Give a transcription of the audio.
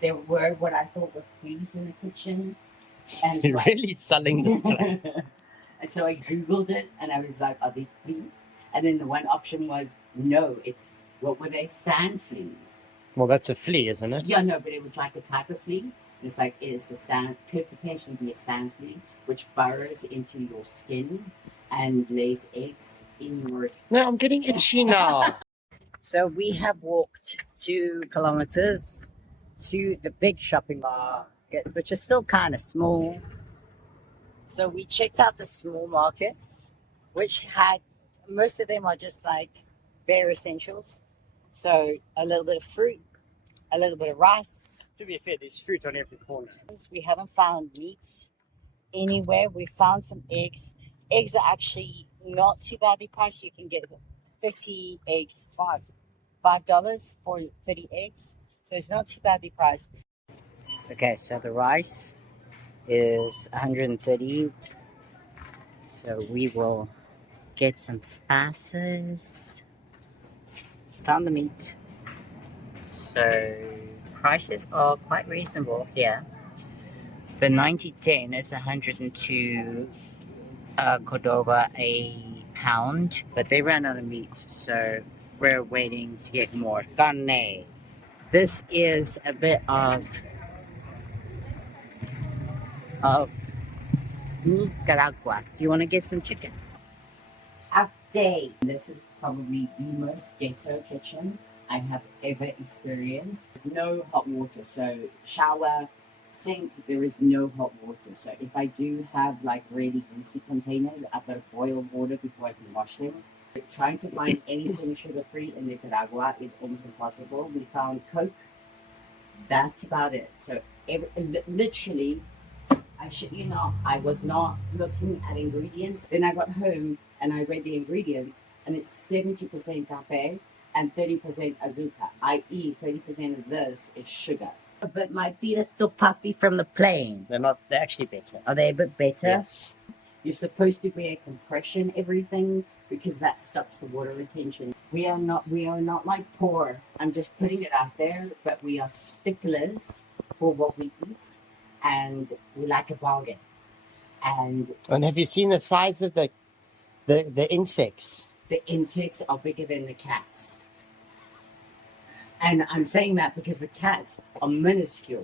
there were what I thought were fleas in the kitchen. And You're so really selling this place. and so I Googled it and I was like, are these fleas? And then the one option was, no, it's, what were they? Sand fleas. Well, that's a flea, isn't it? Yeah, no, but it was like a type of flea. It's like it's a sand, could potentially be a sand flea, which burrows into your skin and lays eggs in your. No, I'm getting itchy now. So we have walked 2 kilometers to the big shopping markets, which are still kind of small. So we checked out the small markets, which had most of them are just like bare essentials. So a little bit of fruit, a little bit of rice. To be fair, there's fruit on every corner. We haven't found meat anywhere. We found some eggs. Eggs are actually not too badly priced. You can get 30 eggs, $5 for 30 eggs. So it's not too badly priced. Okay, so the rice is 130. So we will get some spices. Found the meat. So prices are quite reasonable here. The 90-10 is 102 Cordova a pound, but they ran out of meat, so we're waiting to get more carne. This is a bit of Nicaragua. Do you want to get some chicken? Update. This is probably the most ghetto kitchen I have ever experienced. There's no hot water, so shower, sink, there is no hot water. So if I do have like really greasy containers, I've got to boil water before I can wash them. Trying to find anything sugar-free in Nicaragua is almost impossible. We found Coke. That's about it. So literally, I shit you not, I was not looking at ingredients. Then I got home and I read the ingredients, and it's 70% cafe and 30% azúcar, i.e. 30% of this is sugar. But my feet are still puffy from the plane. They're not. They're actually better. Are they a bit better? Yes. You're supposed to wear compression everything because that stops the water retention. We are not like poor. I'm just putting it out there, but we are sticklers for what we eat, and we like a bargain. And have you seen the size of the insects? The insects are bigger than the cats. And I'm saying that because the cats are minuscule.